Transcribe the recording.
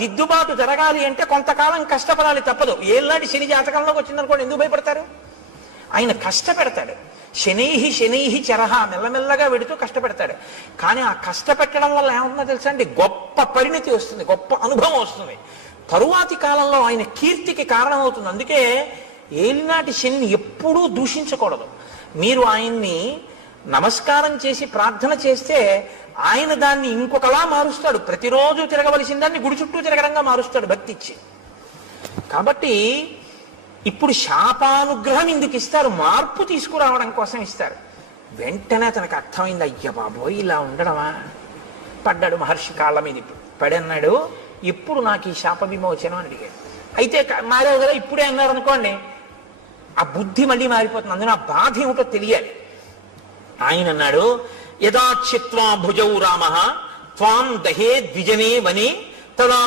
దిద్దుబాటు జరగాలి అంటే కొంతకాలం కష్టపడాలి, తప్పదు. ఏళ్ళనాటి శని జాతకంలోకి వచ్చిందనుకోండి, ఎందుకు భయపడతారు? ఆయన కష్టపెడతాడు. శనైహి చరహ, మెల్లమెల్లగా వెడుతూ కష్టపెడతాడు. కానీ ఆ కష్టపెట్టడం వల్ల ఏమవుతుందో తెలుసా అండి? గొప్ప పరిణతి వస్తుంది, గొప్ప అనుభవం వస్తుంది. తరువాతి కాలంలో ఆయన కీర్తికి కారణమవుతుంది. అందుకే ఏలినాటి శని ఎప్పుడూ దూషించకూడదు. మీరు ఆయన్ని నమస్కారం చేసి ప్రార్థన చేస్తే ఆయన దాన్ని ఇంకొకలా మారుస్తాడు. ప్రతిరోజు తిరగవలసిన దాన్ని గుడి చుట్టూ తిరగడంగా మారుస్తాడు భక్తి ఇచ్చి. కాబట్టి ఇప్పుడు శాపానుగ్రహం ఎందుకు ఇస్తారు? మార్పు తీసుకురావడం కోసం ఇస్తారు. వెంటనే తనకు అర్థమైంది, అయ్య బాబోయ్ ఇలా ఉండడమా? పడ్డాడు మహర్షి కాళ్ళ మీద. ఇప్పుడు పడన్నాడు, ఇప్పుడు నాకు ఈ శాప విమోచనం అని అడిగాడు. అయితే మారావు కదా, ఇప్పుడే అన్నారు అనుకోండి, ఆ బుద్ధి మళ్ళీ మారిపోతుంది. అందులో ఆ బాధ ఏమిటో తెలియాలి. ఆయన అన్నాడు, యదా చిత్వా భుజౌ రామ త్వాం దహే ద్విజనే వనే తదా